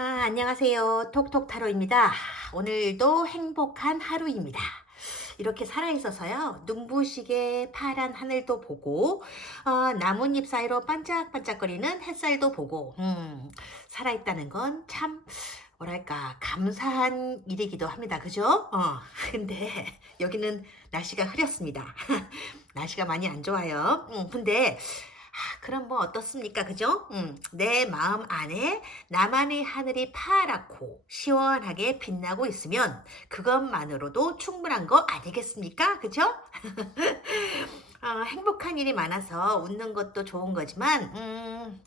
안녕하세요. 톡톡타로입니다. 오늘도 행복한 하루입니다. 이렇게 살아있어서요, 눈부시게 파란 하늘도 보고, 나뭇잎 사이로 반짝반짝거리는 햇살도 보고, 살아있다는 건 참, 뭐랄까, 감사한 일이기도 합니다. 그죠? 근데 여기는 날씨가 흐렸습니다. 날씨가 많이 안 좋아요. 근데 그럼 뭐 어떻습니까? 그죠? 내 마음 안에 나만의 하늘이 파랗고 시원하게 빛나고 있으면 그것만으로도 충분한 거 아니겠습니까? 그죠? 행복한 일이 많아서 웃는 것도 좋은 거지만,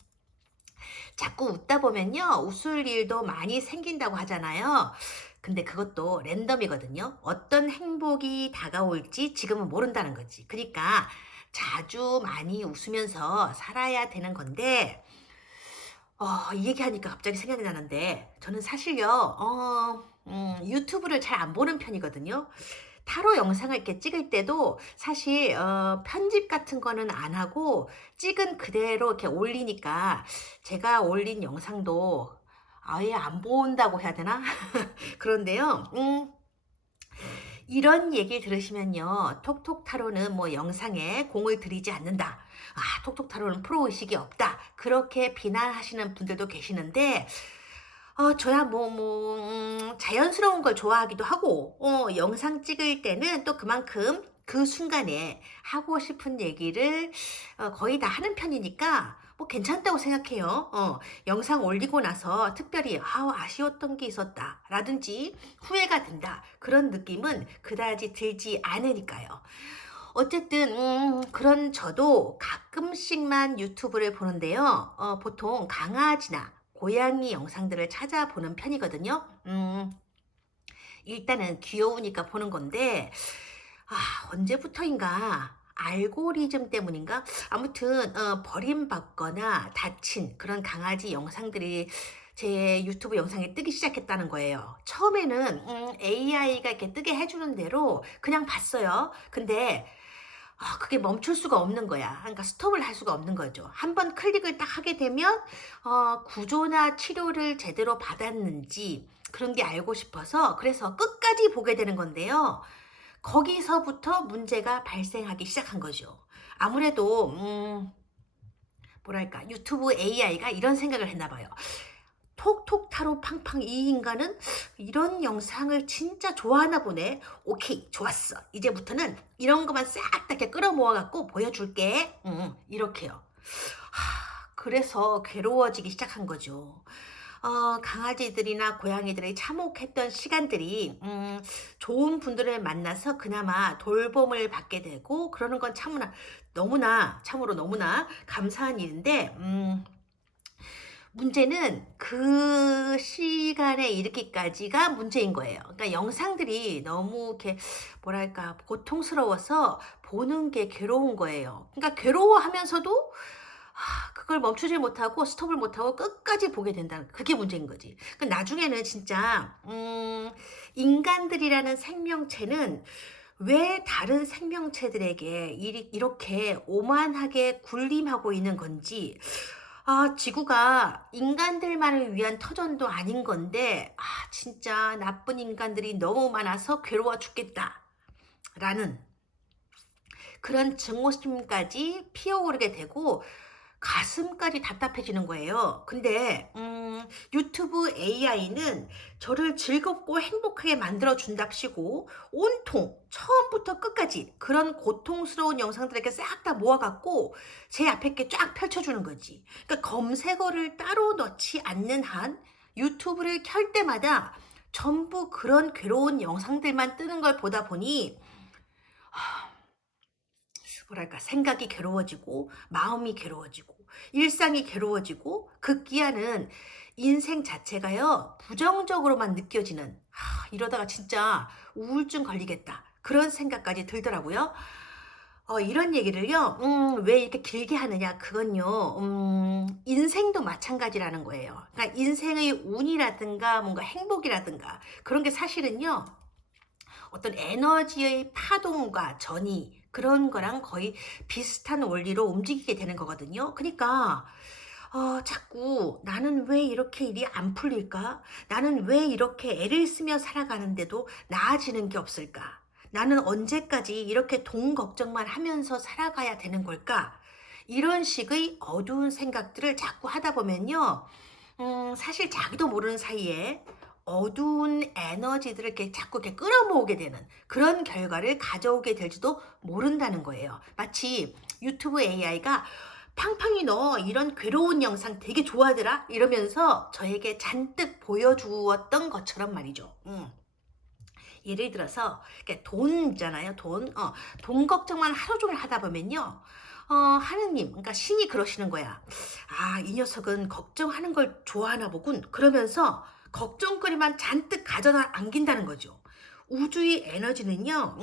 자꾸 웃다 보면요, 웃을 일도 많이 생긴다고 하잖아요. 근데 그것도 랜덤이거든요. 어떤 행복이 다가올지 지금은 모른다는 거지. 그러니까 자주 많이 웃으면서 살아야 되는 건데, 이 얘기하니까 갑자기 생각이 나는데, 저는 사실요, 유튜브를 잘 안 보는 편이거든요. 타로 영상을 이렇게 찍을 때도 사실, 편집 같은 거는 안 하고, 찍은 그대로 이렇게 올리니까, 제가 올린 영상도 아예 안 본다고 해야 되나? 그런데요, 이런 얘기 들으시면요, 톡톡타로는 뭐 영상에 공을 들이지 않는다. 톡톡타로는 프로의식이 없다. 그렇게 비난하시는 분들도 계시는데, 저야 자연스러운 걸 좋아하기도 하고, 영상 찍을 때는 또 그만큼 그 순간에 하고 싶은 얘기를 거의 다 하는 편이니까, 뭐 괜찮다고 생각해요. 영상 올리고 나서 특별히, 아쉬웠던 게 있었다. 라든지, 후회가 된다. 그런 느낌은 그다지 들지 않으니까요. 어쨌든, 그런 저도 가끔씩만 유튜브를 보는데요. 보통 강아지나 고양이 영상들을 찾아보는 편이거든요. 일단은 귀여우니까 보는 건데, 언제부터인가 알고리즘 때문인가? 아무튼, 버림받거나 다친 그런 강아지 영상들이 제 유튜브 영상에 뜨기 시작했다는 거예요. 처음에는 AI가 이렇게 뜨게 해주는 대로 그냥 봤어요. 근데 그게 멈출 수가 없는 거야. 그러니까 스톱을 할 수가 없는 거죠. 한 번 클릭을 딱 하게 되면 구조나 치료를 제대로 받았는지 그런 게 알고 싶어서 그래서 끝까지 보게 되는 건데요. 거기서부터 문제가 발생하기 시작한 거죠. 아무래도 뭐랄까, 유튜브 AI가 이런 생각을 했나 봐요. 톡톡 타로 팡팡 이 인간은 이런 영상을 진짜 좋아하나 보네. 오케이, 좋았어. 이제부터는 이런 것만 싹 다 이렇게 끌어모아 갖고 보여줄게. 이렇게요. 그래서 괴로워지기 시작한 거죠. 강아지들이나 고양이들이 참혹했던 시간들이, 좋은 분들을 만나서 그나마 돌봄을 받게 되고 그러는 건 참으로 너무나 감사한 일인데, 문제는 그 시간에 이르기까지가 문제인 거예요. 그러니까 영상들이 너무 이렇게 뭐랄까 고통스러워서 보는 게 괴로운 거예요. 그러니까 괴로워하면서도 그걸 멈추지 못하고 스톱을 못하고 끝까지 보게 된다는 그게 문제인 거지. 그 나중에는 진짜 인간들이라는 생명체는 왜 다른 생명체들에게 이렇게 오만하게 군림하고 있는 건지, 지구가 인간들만을 위한 터전도 아닌 건데, 진짜 나쁜 인간들이 너무 많아서 괴로워 죽겠다. 라는 그런 증오심까지 피어오르게 되고, 가슴까지 답답해지는 거예요. 근데 유튜브 AI는 저를 즐겁고 행복하게 만들어 준답시고 온통 처음부터 끝까지 그런 고통스러운 영상들에게 싹 다 모아갖고 제 앞에 이렇게 쫙 펼쳐주는 거지. 그러니까 검색어를 따로 넣지 않는 한 유튜브를 켤 때마다 전부 그런 괴로운 영상들만 뜨는 걸 보다 보니 뭐랄까, 생각이 괴로워지고 마음이 괴로워지고 일상이 괴로워지고 급기야는 인생 자체가요 부정적으로만 느껴지는, 이러다가 진짜 우울증 걸리겠다 그런 생각까지 들더라고요. 이런 얘기를요, 왜 이렇게 길게 하느냐, 그건요, 인생도 마찬가지라는 거예요. 그러니까 인생의 운이라든가 뭔가 행복이라든가 그런 게 사실은요, 어떤 에너지의 파동과 전이 그런 거랑 거의 비슷한 원리로 움직이게 되는 거거든요. 그러니까 자꾸 '나는 왜 이렇게 일이 안 풀릴까? 나는 왜 이렇게 애를 쓰며 살아가는데도 나아지는 게 없을까? 나는 언제까지 이렇게 돈 걱정만 하면서 살아가야 되는 걸까?' 이런 식의 어두운 생각들을 자꾸 하다 보면요. 사실 자기도 모르는 사이에 어두운 에너지들을 이렇게 자꾸 이렇게 끌어모으게 되는 그런 결과를 가져오게 될지도 모른다는 거예요. 마치 유튜브 AI가 "팡팡이 너 이런 괴로운 영상 되게 좋아하더라." 이러면서 저에게 잔뜩 보여주었던 것처럼 말이죠. 예를 들어서 이렇게 돈 있잖아요, 돈. 돈 걱정만 하루 종일 하다 보면요. 하느님, 그러니까 신이 그러시는 거야. '아, 이 녀석은 걱정하는 걸 좋아하나 보군.' 그러면서 걱정거리만 잔뜩 가져다 안긴다는 거죠. 우주의 에너지는요.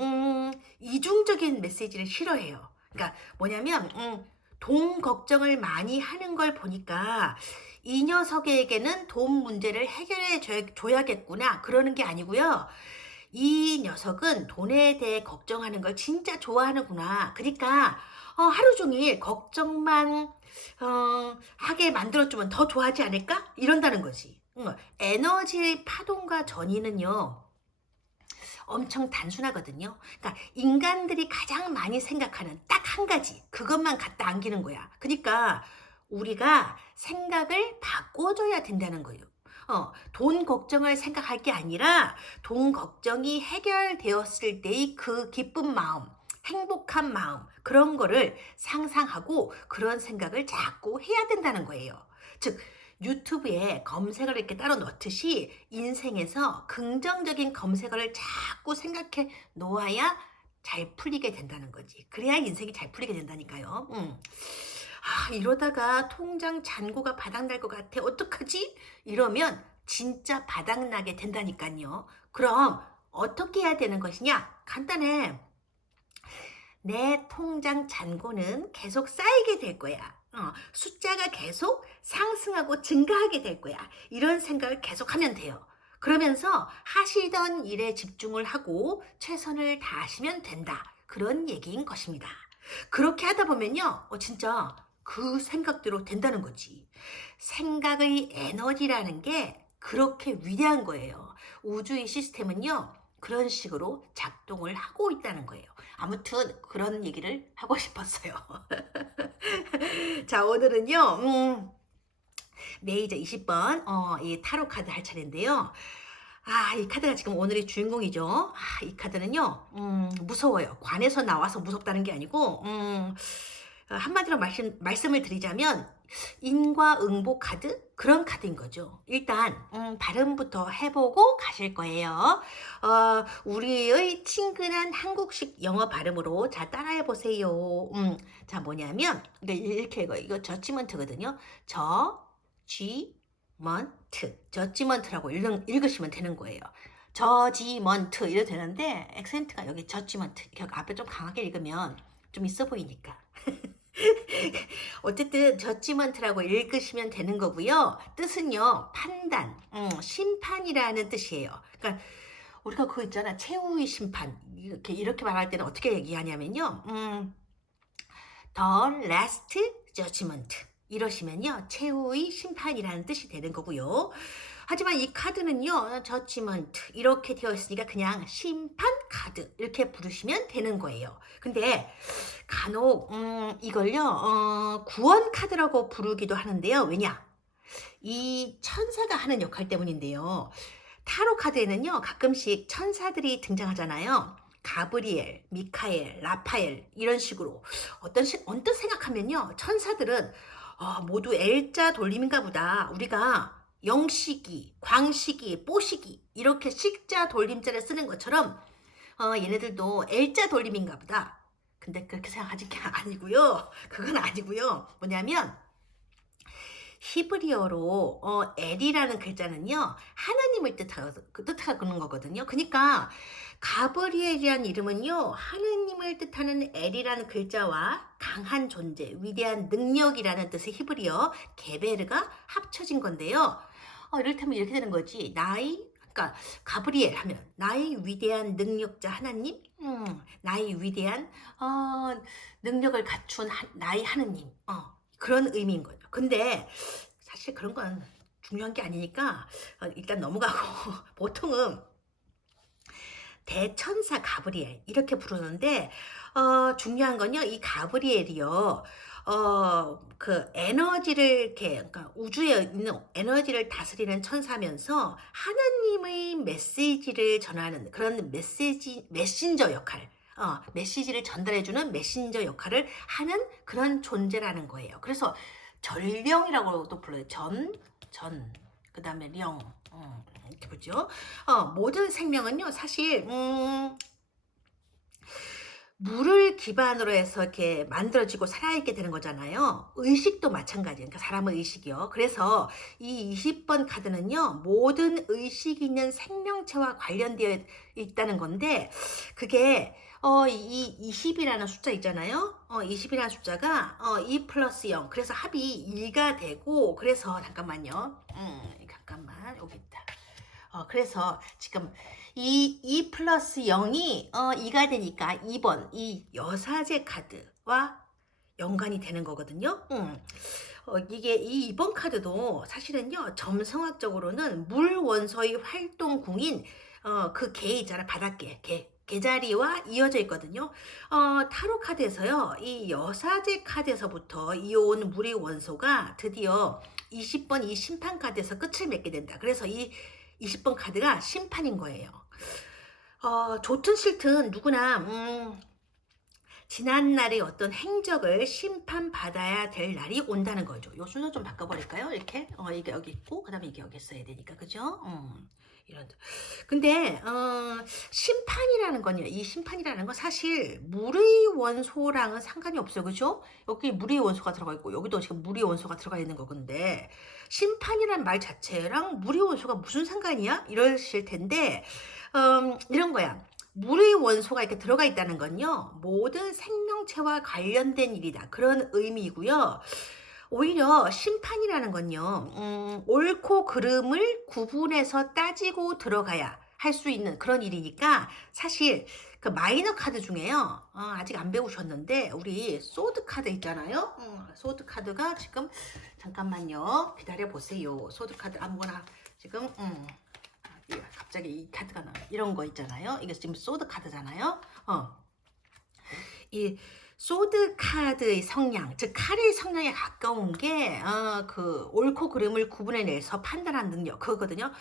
이중적인 메시지를 싫어해요. 그러니까 뭐냐면 돈 걱정을 많이 하는 걸 보니까 '이 녀석에게는 돈 문제를 해결해 줘야겠구나.' 그러는 게 아니고요. '이 녀석은 돈에 대해 걱정하는 걸 진짜 좋아하는구나. 그니까 하루 종일 걱정만 하게 만들어 주면 더 좋아하지 않을까?' 이런다는 거지. 에너지의 파동과 전이는요. 엄청 단순하거든요. 그러니까 인간들이 가장 많이 생각하는 딱 한 가지, 그것만 갖다 안기는 거야. 그러니까 우리가 생각을 바꿔줘야 된다는 거예요. 돈 걱정을 생각할 게 아니라 돈 걱정이 해결되었을 때의 그 기쁜 마음, 행복한 마음, 그런 거를 상상하고 그런 생각을 자꾸 해야 된다는 거예요. 즉, 유튜브에 검색어를 이렇게 따로 넣듯이 인생에서 긍정적인 검색어를 자꾸 생각해 놓아야 잘 풀리게 된다는 거지. 그래야 인생이 잘 풀리게 된다니까요. '아, 이러다가 통장 잔고가 바닥날 것 같아. 어떡하지?' 이러면 진짜 바닥나게 된다니깐요. 그럼 어떻게 해야 되는 것이냐? 간단해. 내 통장 잔고는 계속 쌓이게 될 거야. 숫자가 계속 상승하고 증가하게 될 거야. 이런 생각을 계속 하면 돼요. 그러면서 하시던 일에 집중을 하고 최선을 다하시면 된다. 그런 얘기인 것입니다. 그렇게 하다 보면요. 진짜 그 생각대로 된다는 거지. 생각의 에너지라는 게 그렇게 위대한 거예요. 우주의 시스템은요. 그런 식으로 작동을 하고 있다는 거예요. 아무튼 그런 얘기를 하고 싶었어요. 자, 오늘은요. 메이저 20번 이 타로 카드 할 차례인데요. 이 카드가 지금 오늘의 주인공이죠. 이 카드는요. 무서워요. 관에서 나와서 무섭다는 게 아니고 한마디로 말씀을 드리자면 인과응보 카드? 그런 카드인 거죠. 일단 발음부터 해보고 가실 거예요. 우리의 친근한 한국식 영어 발음으로 자 따라해 보세요. 자, 뭐냐면 이렇게 읽어요. 이거 저지먼트거든요. 저지먼트라고 읽으시면 되는 거예요. 저지먼트 이래도 되는데 액센트가 여기 저지먼트 이렇게 앞에 좀 강하게 읽으면 좀 있어 보이니까. 어쨌든 저지먼트라고 읽으시면 되는 거고요. 뜻은요. 판단, 심판이라는 뜻이에요. 그러니까 우리가 그거 있잖아. 최후의 심판. 이렇게 말할 때는 어떻게 얘기하냐면요. The last judgment. 이러시면요. 최후의 심판이라는 뜻이 되는 거고요. 하지만 이 카드는요. 저지먼트 이렇게 되어 있으니까 그냥 심판 카드 이렇게 부르시면 되는 거예요. 근데 간혹 이걸요. 구원 카드라고 부르기도 하는데요. 왜냐? 이 천사가 하는 역할 때문인데요. 타로 카드에는요. 가끔씩 천사들이 등장하잖아요. 가브리엘, 미카엘, 라파엘 이런 식으로 언뜻 생각하면요. 천사들은 모두 L자 돌림인가 보다. 우리가 영시기, 광시기, 뽀시기 이렇게 식자 돌림자를 쓰는 것처럼 얘네들도 L자 돌림인가 보다. 근데 그렇게 생각하는 게 아니고요. 그건 아니고요. 뭐냐면 히브리어로 엘이라는 글자는요. 하나님을 뜻하는 거거든요. 그러니까 가브리엘이라는 이름은요. 하느님을 뜻하는 엘이라는 글자와 강한 존재, 위대한 능력이라는 뜻의 히브리어 게베르가 합쳐진 건데요. 이를테면 이렇게 되는 거지. 그러니까 가브리엘 하면 나의 위대한 능력자 하나님, 나의 위대한 능력을 갖춘 나의 하느님. 그런 의미인 거죠. 근데 사실 그런 건 중요한 게 아니니까 일단 넘어가고 보통은 대천사 가브리엘 이렇게 부르는데 중요한 건요. 이 가브리엘이요. 그 에너지를 이렇게 그러니까 우주에 있는 에너지를 다스리는 천사면서 하나님의 메시지를 전하는 그런 메신저 역할 메시지를 전달해 주는 메신저 역할을 하는 그런 존재라는 거예요. 그래서 전령이라고도 불러요. 그다음에 령. 이렇게 보죠. 모든 생명은요, 사실, 물을 기반으로 해서 이렇게 만들어지고 살아있게 되는 거잖아요. 의식도 마찬가지예요. 그러니까 사람의 의식이요. 그래서 이 20번 카드는요, 모든 의식 있는 생명체와 관련되어 있다는 건데, 그게, 이 20이라는 숫자 있잖아요. 20이라는 숫자가, 2 플러스 0. 그래서 합이 2가 되고, 그래서, 잠깐만요. 잠깐만, 여기 있다. 그래서 지금 이 플러스 0이 2가 되니까 2번 이 여사제 카드와 연관이 되는 거거든요. 이게 이 2번 카드도 사실은요, 점성학적으로는 물 원소의 활동궁인 그 개 있잖아, 바닷개, 개자리와 이어져 있거든요. 타로 카드에서요, 이 여사제 카드에서부터 이어온 물의 원소가 드디어 20번 이 심판 카드에서 끝을 맺게 된다. 그래서 이 20번 카드가 심판인 거예요. 좋든 싫든 누구나 지난날의 어떤 행적을 심판받아야 될 날이 온다는 거죠. 요 순서 좀 바꿔버릴까요? 이렇게 이게 여기 있고 그 다음에 이게 여기 있어야 되니까 그죠? 이런. 근데 심판이라는 건요. 이 심판이라는 건 사실 물의 원소랑은 상관이 없어요. 그죠? 여기 물의 원소가 들어가 있고 여기도 지금 물의 원소가 들어가 있는 거건데 심판이란 말 자체랑 물의 원소가 무슨 상관이야? 이러실 텐데 이런 거야. 물의 원소가 이렇게 들어가 있다는 건요, 모든 생명체와 관련된 일이다. 그런 의미이고요. 오히려 심판이라는 건요, 옳고 그름을 구분해서 따지고 들어가야 할 수 있는 그런 일이니까 사실 그 마이너 카드 중에요, 아직 안 배우셨는데 우리 소드 카드 있잖아요. 소드 카드가 지금 잠깐만요, 기다려 보세요. 소드 카드 아무거나 지금 갑자기 이 카드가 나와요. 이런 거 있잖아요. 이게 지금 소드 카드잖아요. 이 소드 카드의 성향, 즉 칼의 성향에 가까운 게 그 옳고 그름을 구분해내서 판단하는 능력 그거거든요.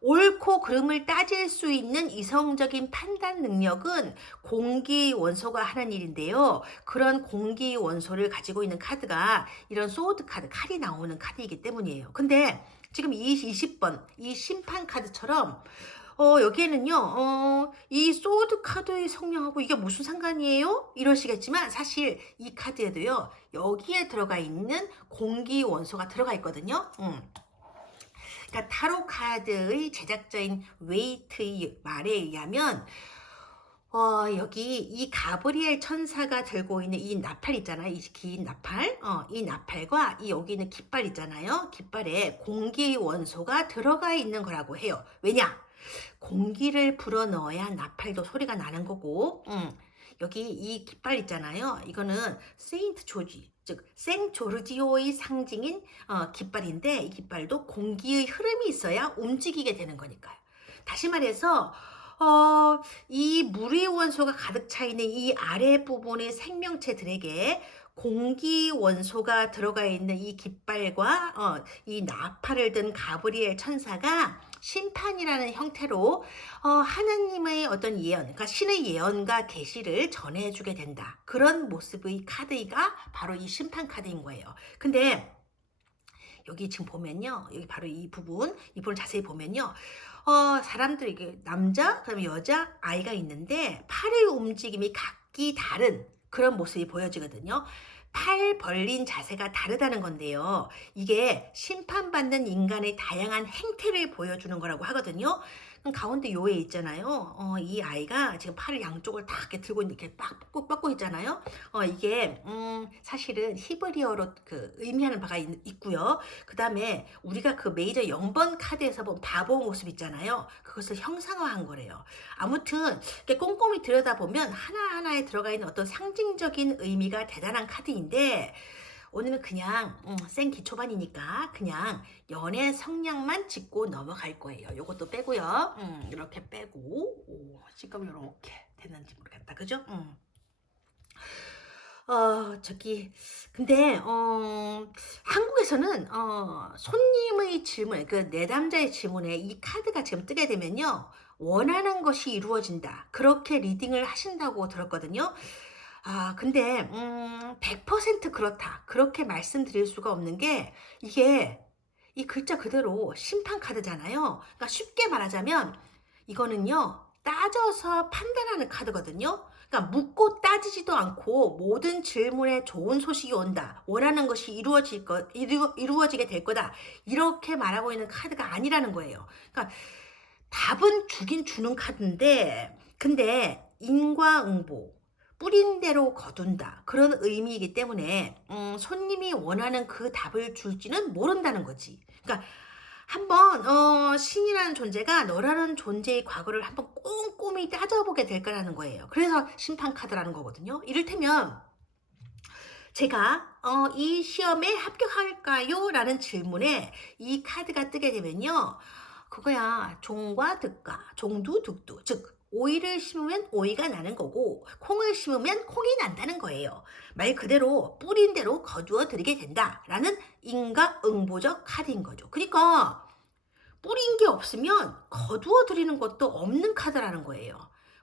옳고 그름을 따질 수 있는 이성적인 판단 능력은 공기 원소가 하는 일인데요. 그런 공기 원소를 가지고 있는 카드가 이런 소드 카드, 칼이 나오는 카드이기 때문이에요. 근데 지금 이 20번, 이 심판 카드처럼 여기에는요, 이 소드 카드의 성향하고 이게 무슨 상관이에요? 이러시겠지만 사실 이 카드에도요, 여기에 들어가 있는 공기 원소가 들어가 있거든요. 그러니까 타로 카드의 제작자인 웨이트의 말에 의하면 여기 이 가브리엘 천사가 들고 있는 이 나팔 있잖아요. 이 긴 나팔. 이 나팔과 이 여기 있는 깃발 있잖아요. 깃발에 공기 원소가 들어가 있는 거라고 해요. 왜냐? 공기를 불어 넣어야 나팔도 소리가 나는 거고, 여기 이 깃발 있잖아요. 이거는 세인트 조지, 즉 생조르지오의 상징인 깃발인데 이 깃발도 공기의 흐름이 있어야 움직이게 되는 거니까요. 다시 말해서 이 물의 원소가 가득 차 있는 이 아래 부분의 생명체들에게 공기 원소가 들어가 있는 이 깃발과 이 나팔을 든 가브리엘 천사가 심판이라는 형태로 하나님의 어떤 예언, 그러니까 신의 예언과 계시를 전해주게 된다. 그런 모습의 카드가 바로 이 심판 카드인 거예요. 근데 여기 지금 보면요, 여기 바로 이 부분을 자세히 보면요, 사람들이 이게 남자, 그다음에 여자, 아이가 있는데 팔의 움직임이 각기 다른 그런 모습이 보여지거든요. 팔 벌린 자세가 다르다는 건데요. 이게 심판받는 인간의 다양한 행태를 보여주는 거라고 하거든요. 그럼 가운데 요에 있잖아요. 이 아이가 지금 팔을 양쪽을 다 이렇게 들고 이렇게 뻗고 있잖아요. 이게 사실은 히브리어로 그 의미하는 바가 있고요. 그 다음에 우리가 그 메이저 0번 카드에서 본 바보 모습 있잖아요. 그것을 형상화한 거래요. 아무튼 이렇게 꼼꼼히 들여다보면 하나하나에 들어가 있는 어떤 상징적인 의미가 대단한 카드인데 오늘은 그냥 생 기초반이니까 그냥 연애 성향만 짚고 넘어갈 거예요. 요것도 빼고요. 이렇게 빼고 지금 이렇게 됐는지 모르겠다. 그죠? 저기 근데 한국에서는 손님의 질문 그 내담자의 질문에 이 카드가 지금 뜨게 되면요. 원하는 것이 이루어진다. 그렇게 리딩을 하신다고 들었거든요. 근데 100% 그렇다. 그렇게 말씀드릴 수가 없는 게 이게 이 글자 그대로 심판 카드잖아요. 그러니까 쉽게 말하자면 이거는요. 따져서 판단하는 카드거든요. 그러니까 묻고 따지지도 않고 모든 질문에 좋은 소식이 온다. 원하는 것이 이루어지게 될 거다. 이렇게 말하고 있는 카드가 아니라는 거예요. 그러니까 답은 주긴 주는 카드인데 근데 인과응보 뿌린 대로 거둔다. 그런 의미이기 때문에 손님이 원하는 그 답을 줄지는 모른다는 거지. 그러니까 한번 신이라는 존재가 너라는 존재의 과거를 한번 꼼꼼히 따져보게 될 거라는 거예요. 그래서 심판 카드라는 거거든요. 이를테면 제가 이 시험에 합격할까요? 라는 질문에 이 카드가 뜨게 되면요. 그거야 종과 득과 종두 득두 즉 오이를 심으면 오이가 나는 거고 콩을 심으면 콩이 난다는 거예요. 말 그대로 뿌린 대로 거두어 드리게 된다라는 인과응보적 카드인 거죠. 그러니까 뿌린 게 없으면 거두어 드리는 것도 없는 카드라는 거예요.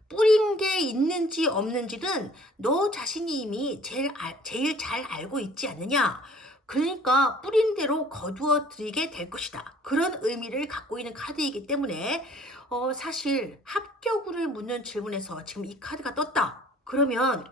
뿌린 게 있는지 없는지는 너 자신이 이미 제일 잘 알고 있지 않느냐. 그러니까 뿌린 대로 거두어 드리게 될 것이다. 그런 의미를 갖고 있는 카드이기 때문에 사실 합격을 묻는 질문에서 지금 이 카드가 떴다. 그러면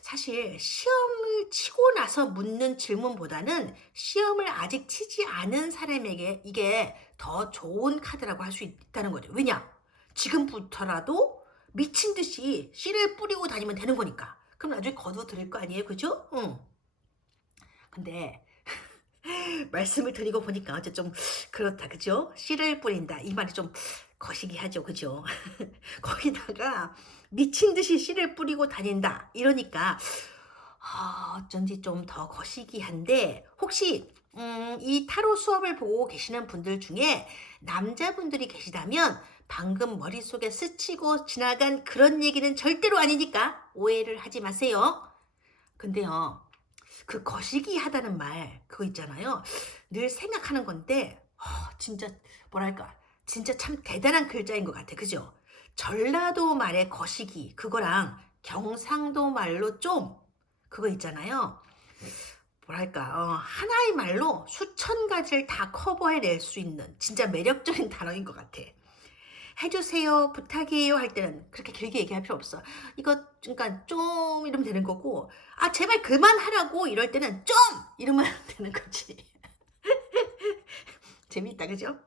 사실 시험을 치고 나서 묻는 질문보다는 시험을 아직 치지 않은 사람에게 이게 더 좋은 카드라고 할 수 있다는 거죠. 왜냐? 지금부터라도 미친 듯이 씨를 뿌리고 다니면 되는 거니까. 그럼 나중에 거두어 드릴 거 아니에요? 그죠? 응. 근데 말씀을 드리고 보니까 어째 좀 그렇다. 그죠? 씨를 뿌린다. 이 말이 좀 거시기하죠. 그죠? 거기다가 미친 듯이 씨를 뿌리고 다닌다. 이러니까 어쩐지 좀 더 거시기한데 혹시 이 타로 수업을 보고 계시는 분들 중에 남자분들이 계시다면 방금 머릿속에 스치고 지나간 그런 얘기는 절대로 아니니까 오해를 하지 마세요. 근데요. 그 거시기 하다는 말 그거 있잖아요. 늘 생각하는 건데 진짜 뭐랄까 진짜 참 대단한 글자인 것 같아. 그죠? 전라도 말의 거시기 그거랑 경상도 말로 좀 그거 있잖아요. 뭐랄까 하나의 말로 수천 가지를 다 커버해낼 수 있는 진짜 매력적인 단어인 것 같아. 해주세요, 부탁이에요 할 때는 그렇게 길게 얘기할 필요 없어. 이거 그러니까 좀 이러면 되는 거고 제발 그만하라고 이럴 때는 좀 이러면 되는 거지. 재미있다 그죠?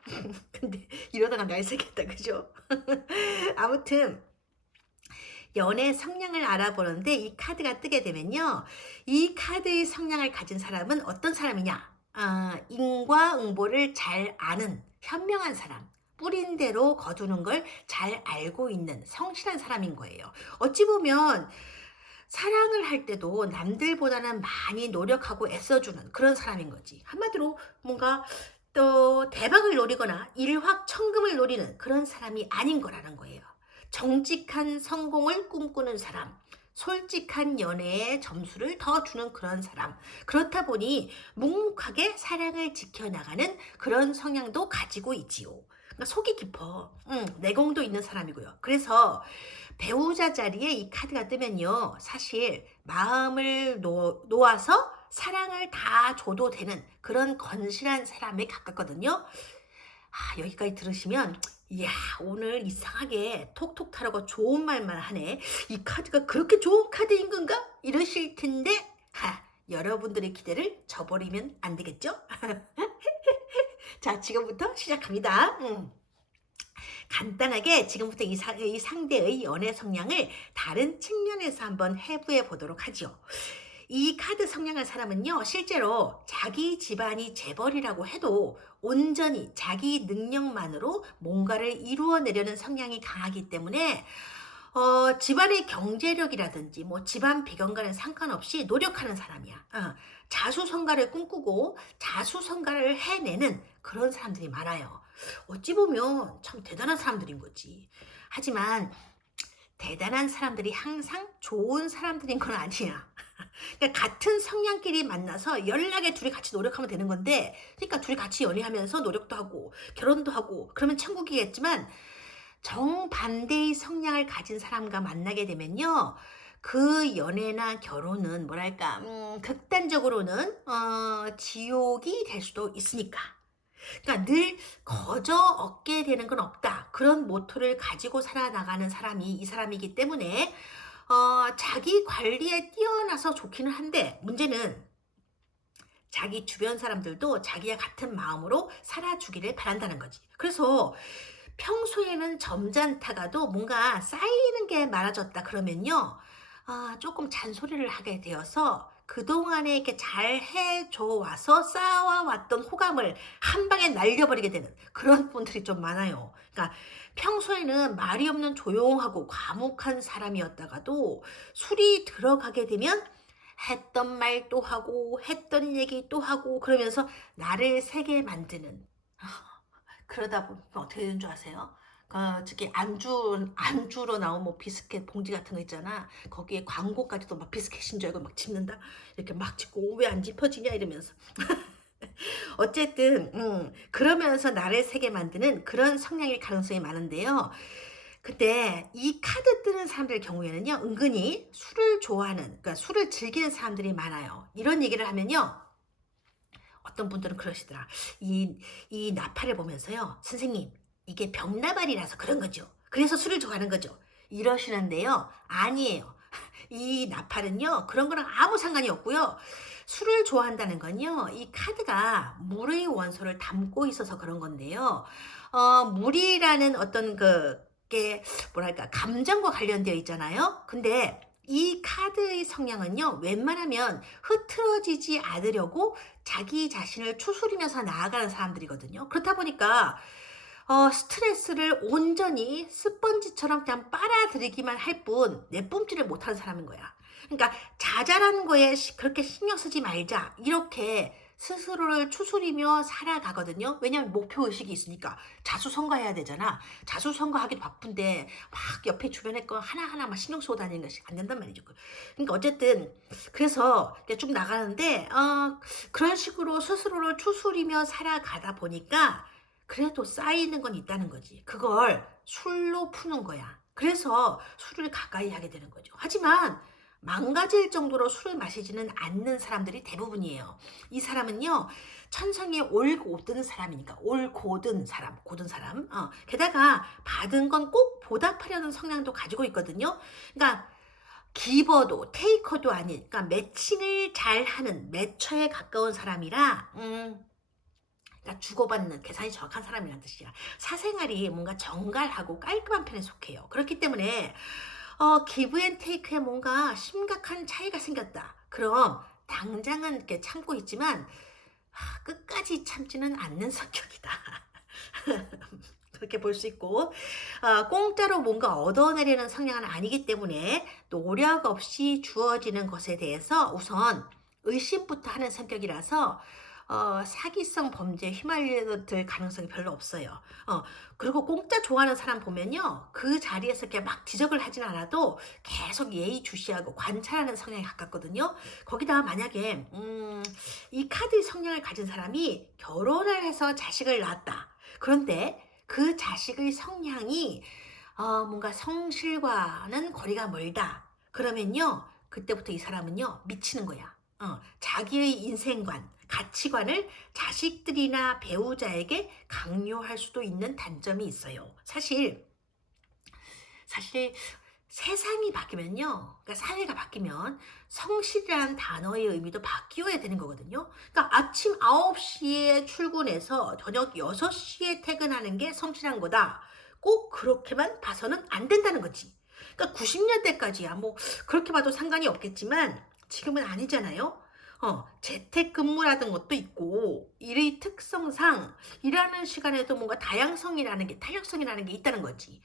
근데 이러다가 날 새겠다 그죠? 아무튼 연애 성향을 알아보는데 이 카드가 뜨게 되면요. 이 카드의 성향을 가진 사람은 어떤 사람이냐? 인과응보를 잘 아는 현명한 사람. 뿌린 대로 거두는 걸 잘 알고 있는 성실한 사람인 거예요. 어찌 보면 사랑을 할 때도 남들보다는 많이 노력하고 애써주는 그런 사람인 거지. 한마디로 뭔가 또 대박을 노리거나 일확천금을 노리는 그런 사람이 아닌 거라는 거예요. 정직한 성공을 꿈꾸는 사람, 솔직한 연애에 점수를 더 주는 그런 사람. 그렇다 보니 묵묵하게 사랑을 지켜나가는 그런 성향도 가지고 있지요. 그러니까 속이 깊어. 내공도 있는 사람이고요. 그래서 배우자 자리에 이 카드가 뜨면요. 사실 마음을 놓아서 사랑을 다 줘도 되는 그런 건실한 사람에 가깝거든요. 여기까지 들으시면 이야 오늘 이상하게 톡톡 타라고 좋은 말만 하네. 이 카드가 그렇게 좋은 카드인 건가? 이러실 텐데 여러분들의 기대를 저버리면 안 되겠죠? 자 지금부터 시작합니다. 간단하게 지금부터 이 상대의 연애 성향을 다른 측면에서 한번 해부해 보도록 하죠. 이 카드 성향의 사람은요. 실제로 자기 집안이 재벌이라고 해도 온전히 자기 능력만으로 뭔가를 이루어내려는 성향이 강하기 때문에 집안의 경제력이라든지 뭐 집안 배경과는 상관없이 노력하는 사람이야. 자수성가를 꿈꾸고 자수성가를 해내는 그런 사람들이 많아요. 어찌 보면 참 대단한 사람들인 거지. 하지만 대단한 사람들이 항상 좋은 사람들인 건 아니야. 그러니까 같은 성향끼리 만나서 연락에 둘이 같이 노력하면 되는 건데, 그러니까 둘이 같이 연애하면서 노력도 하고 결혼도 하고 그러면 천국이겠지만, 정반대의 성향을 가진 사람과 만나게 되면요, 그 연애나 결혼은 뭐랄까, 극단적으로는 지옥이 될 수도 있으니까. 그러니까 늘 거저 얻게 되는 건 없다, 그런 모토를 가지고 살아나가는 사람이 이 사람이기 때문에 자기 관리에 뛰어나서 좋기는 한데, 문제는 자기 주변 사람들도 자기와 같은 마음으로 살아주기를 바란다는 거지. 그래서 평소에는 점잖다가도 뭔가 쌓이는 게 많아졌다 그러면요, 조금 잔소리를 하게 되어서 그동안에 이렇게 잘 해줘 와서 쌓아왔던 호감을 한 방에 날려버리게 되는 그런 분들이 좀 많아요. 그러니까 평소에는 말이 없는 조용하고 과묵한 사람이었다가도 술이 들어가게 되면 했던 말 또 하고 했던 얘기 또 하고 그러면서 나를 새게 만드는, 그러다 보면 어떻게 되는 줄 아세요? 특히 안주로 나온 뭐 비스켓 봉지 같은 거 있잖아. 거기에 광고까지도 막 비스켓인 줄 알고 막 집는다. 이렇게 막 집고 왜 안 집혀지냐 이러면서. 어쨌든 그러면서 나를 새게 만드는 그런 성향일 가능성이 많은데요. 근데 이 카드 뜨는 사람들 경우에는요, 은근히 술을 좋아하는, 그러니까 술을 즐기는 사람들이 많아요. 이런 얘기를 하면요, 어떤 분들은 그러시더라. 이 나팔을 보면서요, 선생님, 이게 병나발이라서 그런 거죠. 그래서 술을 좋아하는 거죠. 이러시는데요, 아니에요. 이 나팔은요, 그런 거랑 아무 상관이 없고요. 술을 좋아한다는 건요, 이 카드가 물의 원소를 담고 있어서 그런 건데요. 물이라는 어떤 게 뭐랄까, 감정과 관련되어 있잖아요. 근데 이 카드의 성향은요, 웬만하면 흐트러지지 않으려고 자기 자신을 추스리면서 나아가는 사람들이거든요. 그렇다 보니까 스트레스를 온전히 스펀지처럼 그냥 빨아들이기만 할 뿐 내뿜지를 못하는 사람인 거야. 그러니까 자잘한 거에 그렇게 신경 쓰지 말자, 이렇게 스스로를 추스리며 살아가거든요. 왜냐하면 목표의식이 있으니까. 자수성가해야 되잖아. 자수성가하기도 바쁜데 막 옆에 주변에 거 하나하나 막 신경 쓰고 다니는 것이 안 된단 말이죠. 그러니까 어쨌든 그래서 이렇게 쭉 나가는데, 그런 식으로 스스로를 추스리며 살아가다 보니까 그래도 쌓이는 건 있다는 거지. 그걸 술로 푸는 거야. 그래서 술을 가까이 하게 되는 거죠. 하지만 망가질 정도로 술을 마시지는 않는 사람들이 대부분이에요. 이 사람은요, 천성이 올곧은 사람이니까, 올곧은 사람, 곧은 사람. 게다가 받은 건 꼭 보답하려는 성향도 가지고 있거든요. 그러니까 기버도 테이커도 아닌, 그러니까 매칭을 잘하는 매처에 가까운 사람이라, 그러니까 주고받는 계산이 정확한 사람이라는 뜻이야. 사생활이 뭔가 정갈하고 깔끔한 편에 속해요. 그렇기 때문에 기브 앤 테이크에 뭔가 심각한 차이가 생겼다, 그럼 당장은 이렇게 참고 있지만 끝까지 참지는 않는 성격이다. 그렇게 볼 수 있고, 공짜로 뭔가 얻어내려는 성향은 아니기 때문에 노력 없이 주어지는 것에 대해서 우선 의심부터 하는 성격이라서 사기성 범죄에 휘말릴 가능성이 별로 없어요. 그리고 공짜 좋아하는 사람 보면요, 그 자리에서 이렇게 막 지적을 하진 않아도 계속 예의주시하고 관찰하는 성향이 가깝거든요. 거기다 만약에 이 카드의 성향을 가진 사람이 결혼을 해서 자식을 낳았다. 그런데 그 자식의 성향이 뭔가 성실과는 거리가 멀다. 그러면요, 그때부터 이 사람은요, 미치는 거야. 자기의 인생관, 가치관을 자식들이나 배우자에게 강요할 수도 있는 단점이 있어요. 사실 세상이 바뀌면요, 그러니까 사회가 바뀌면 성실이라는 단어의 의미도 바뀌어야 되는 거거든요. 그러니까 아침 9시에 출근해서 저녁 6시에 퇴근하는 게 성실한 거다, 꼭 그렇게만 봐서는 안 된다는 거지. 그러니까 90년대까지야 뭐 그렇게 봐도 상관이 없겠지만 지금은 아니잖아요. 재택근무라는 것도 있고, 일의 특성상 일하는 시간에도 뭔가 다양성이라는 게, 탄력성이라는 게 있다는 거지.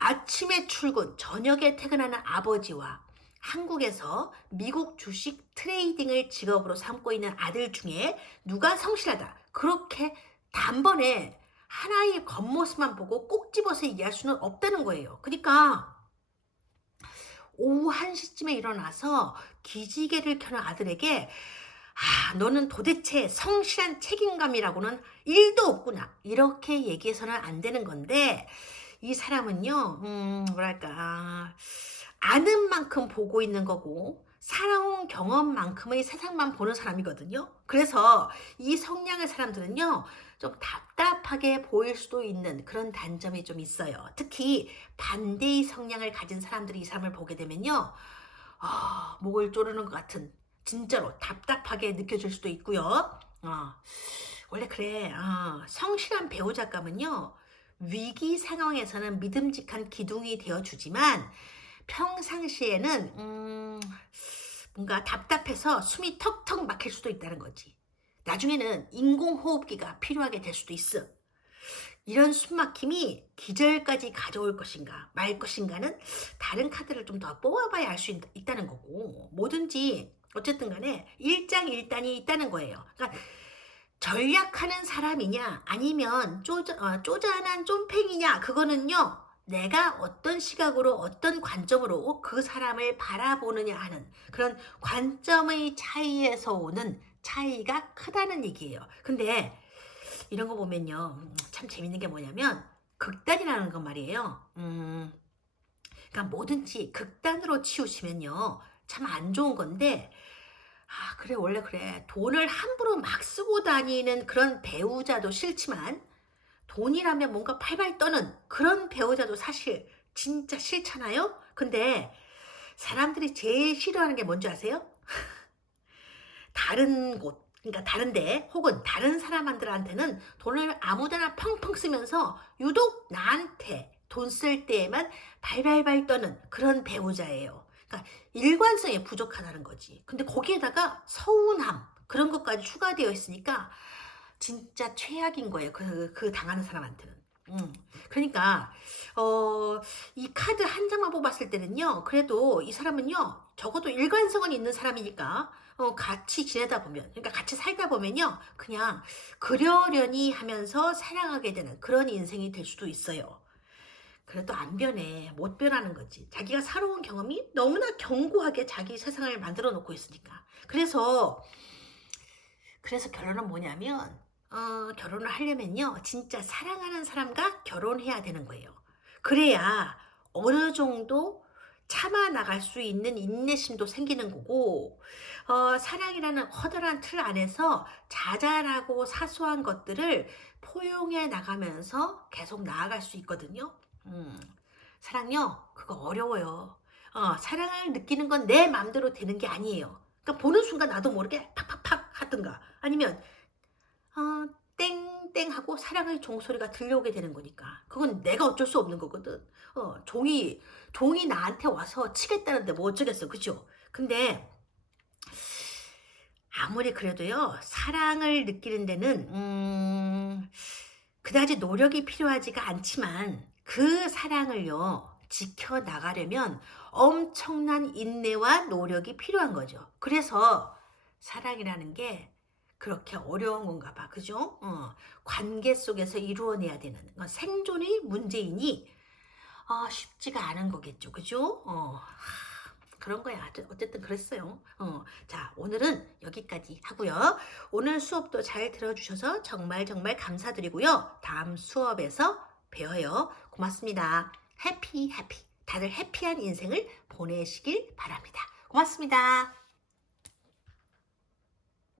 아침에 출근, 저녁에 퇴근하는 아버지와 한국에서 미국 주식 트레이딩을 직업으로 삼고 있는 아들 중에 누가 성실하다. 그렇게 단번에 하나의 겉모습만 보고 꼭 집어서 얘기할 수는 없다는 거예요. 그러니까 오후 1시쯤에 일어나서 기지개를 켜는 아들에게 너는 도대체 성실한 책임감이라고는 1도 없구나. 이렇게 얘기해서는 안 되는 건데 이 사람은요, 뭐랄까, 아는 만큼 보고 있는 거고 살아온 경험만큼의 세상만 보는 사람이거든요. 그래서 이 성향의 사람들은요, 좀 답답하게 보일 수도 있는 그런 단점이 좀 있어요. 특히 반대의 성향을 가진 사람들이 이 사람을 보게 되면요, 목을 조르는 것 같은, 진짜로 답답하게 느껴질 수도 있고요. 원래 그래. 성실한 배우자감은요, 위기 상황에서는 믿음직한 기둥이 되어주지만 평상시에는 뭔가 답답해서 숨이 턱턱 막힐 수도 있다는 거지. 나중에는 인공호흡기가 필요하게 될 수도 있어. 이런 숨막힘이 기절까지 가져올 것인가 말 것인가는 다른 카드를 좀 더 뽑아봐야 알 수 있다는 거고, 뭐든지 어쨌든 간에 일장일단이 있다는 거예요. 그러니까 전략하는 사람이냐 아니면 쪼잔한 쫌팽이냐, 그거는요, 내가 어떤 시각으로 어떤 관점으로 그 사람을 바라보느냐 하는 그런 관점의 차이에서 오는 차이가 크다는 얘기예요. 근데 이런 거 보면요, 참 재밌는 게 뭐냐면 극단이라는 건 말이에요. 그러니까 뭐든지 극단으로 치우치면요, 참 안 좋은 건데, 그래, 원래 그래. 돈을 함부로 막 쓰고 다니는 그런 배우자도 싫지만 돈이라면 뭔가 팔팔 떠는 그런 배우자도 사실 진짜 싫잖아요. 근데 사람들이 제일 싫어하는 게 뭔지 아세요? 다른 곳, 그러니까 다른데 혹은 다른 사람들한테는 돈을 아무데나 펑펑 쓰면서 유독 나한테 돈 쓸 때에만 발발발 떠는 그런 배우자예요. 그러니까 일관성이 부족하다는 거지. 근데 거기에다가 서운함 그런 것까지 추가되어 있으니까 진짜 최악인 거예요. 그 당하는 사람한테는. 그러니까 이 카드 한 장만 뽑았을 때는요, 그래도 이 사람은요, 적어도 일관성은 있는 사람이니까 같이 지내다 보면, 그러니까 같이 살다 보면요, 그냥 그러려니 하면서 사랑하게 되는 그런 인생이 될 수도 있어요. 그래도 안 변해. 못 변하는 거지. 자기가 살아온 경험이 너무나 견고하게 자기 세상을 만들어 놓고 있으니까. 그래서 결론은 뭐냐면, 결혼을 하려면요, 진짜 사랑하는 사람과 결혼해야 되는 거예요. 그래야 어느 정도 참아 나갈 수 있는 인내심도 생기는 거고, 사랑이라는 커다란 틀 안에서 자잘하고 사소한 것들을 포용해 나가면서 계속 나아갈 수 있거든요. 사랑요, 그거 어려워요. 사랑을 느끼는 건 내 맘대로 되는 게 아니에요. 그러니까 보는 순간 나도 모르게 팍팍팍 하든가, 아니면 땡땡 하고 사랑의 종소리가 들려오게 되는 거니까 그건 내가 어쩔 수 없는 거거든. 종이 나한테 와서 치겠다는데 뭐 어쩌겠어, 그죠? 근데 아무리 그래도요, 사랑을 느끼는 데는 그다지 노력이 필요하지가 않지만 그 사랑을요, 지켜나가려면 엄청난 인내와 노력이 필요한 거죠. 그래서 사랑이라는 게 그렇게 어려운 건가 봐. 그죠? 관계 속에서 이루어내야 되는 생존의 문제이니 쉽지가 않은 거겠죠. 그죠? 그런 거야. 어쨌든 그랬어요. 자, 오늘은 여기까지 하고요. 오늘 수업도 잘 들어주셔서 정말 정말 감사드리고요. 다음 수업에서 뵈어요. 고맙습니다. 해피. 다들 해피한 인생을 보내시길 바랍니다. 고맙습니다.